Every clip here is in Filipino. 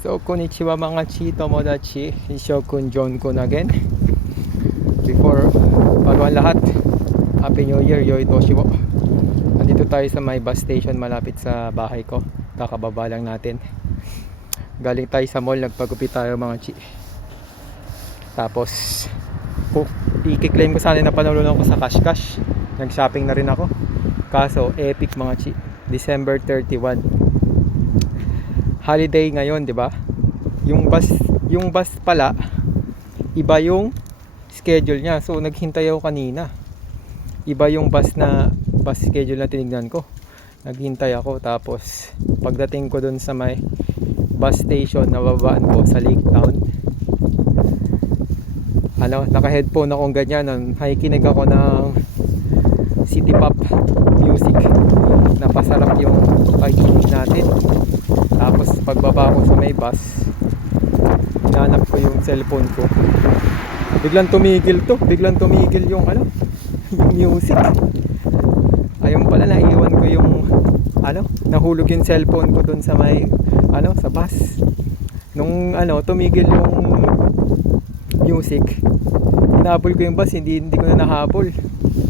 So, konnichiwa mga chi, tomodachi. Ishokun John kun again. Before, bago ang lahat, Happy New Year, Yoy Toshiwo. Nandito tayo sa may bus station malapit sa bahay ko. Kakababa lang natin. Galing tayo sa mall, nagpagupit tayo mga chi. Tapos, oh, i-claim ko sana na panalunan ko sa Cash Cash. Nag-shopping na rin ako. Kaso, epic mga chi. December 31 holiday ngayon, 'di ba? Yung bus, yung bus pala iba yung schedule niya. So naghintay ako kanina. Iba yung bus na bus schedule na tinignan ko. Naghintay ako tapos pagdating ko dun sa may bus station nababaan ko sa Lake Town. Ano, naka-headphone akong ganyan. Nakikinig ako ng city pop music. Napasarap yung pakikinig natin. Pagbaba ko sa may bus, hinanap ko yung cellphone ko. Biglang tumigil to, biglang tumigil yung ano, yung music. Ayun pala naiwan ko yung ano, nahulog yung cellphone ko dun sa may ano, sa bus. Nung ano, tumigil yung music. Hinabol ko yung bus, hindi hindi ko na nahabol.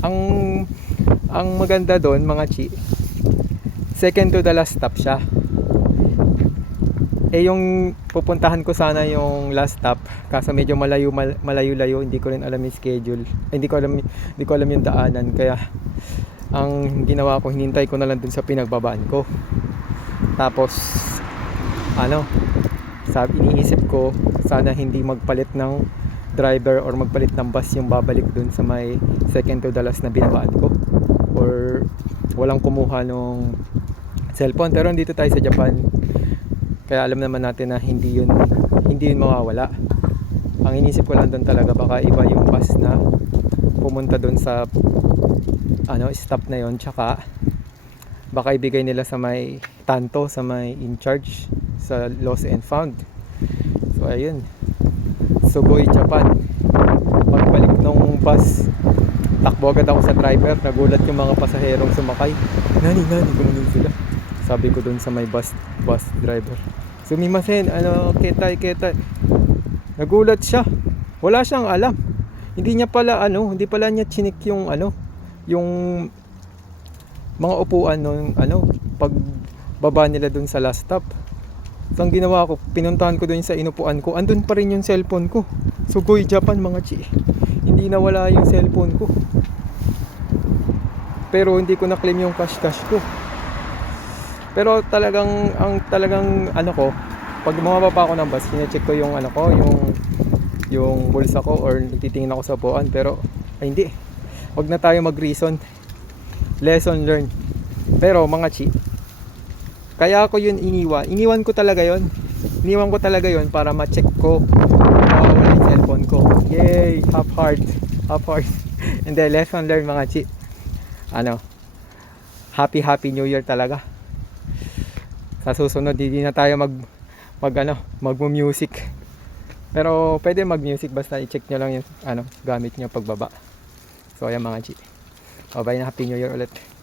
Ang ang maganda doon, mga chi, second to the last stop siya. Eh yung pupuntahan ko sana yung last stop kaso medyo malayo mal- malayo-layo hindi ko rin alam yung schedule. Eh, hindi ko alam hindi ko alam yung daanan kaya ang ginawa ko hinintay ko na lang dun sa pinagbabaan ko. Tapos ano sabi iniisip ko sana hindi magpalit ng driver or magpalit ng bus yung babalik dun sa may second to the last na binabaan ko or walang kumuha nung cellphone pero dito tayo sa Japan kaya alam naman natin na hindi yun hindi yun mawawala. Ang inisip ko lang doon talaga baka iba yung bus na pumunta doon sa ano stop na yon tsaka baka ibigay nila sa may tanto sa may in charge sa lost and found. So ayun. Sugoi Japan. Pagbalik nung bus takbo agad ako sa driver nagulat yung mga pasaherong sumakay nani nani gumanon sila sabi ko dun sa may bus bus driver sumimasen ano ketay ketay. Nagulat siya. Wala siyang alam. Hindi niya pala ano hindi pala niya chinik yung ano yung mga upuan nung ano pag baba nila dun sa last stop. So ang ginawa ko pinuntahan ko dun sa inupuan ko. Andun pa rin yung cellphone ko. Sugoi Japan mga chi. Hindi nawala yung cellphone ko. Pero hindi ko na-claim yung cash cash ko pero talagang ang talagang ano ko pag bumababa ako ng bus chine-check ko yung ano ko yung yung bulsa ko or nagtitingin ako sa upuan. Pero ay hindi. Wag na tayo mag-reason. Lesson learned. Pero mga chi kaya ako yun iniwan. Iniwan ko talaga yon iniwan ko talaga yon para ma-check ko mawawala yung cellphone ko. Yay! Half heart. Half heart. And then lesson learned mga chi. Ano? Happy happy new year talaga sa susunod hindi na tayo mag mag ano mag music pero pwede mag music basta i-check nyo lang yung ano gamit nyo pagbaba. So ayan mga chi bye na happy new year ulit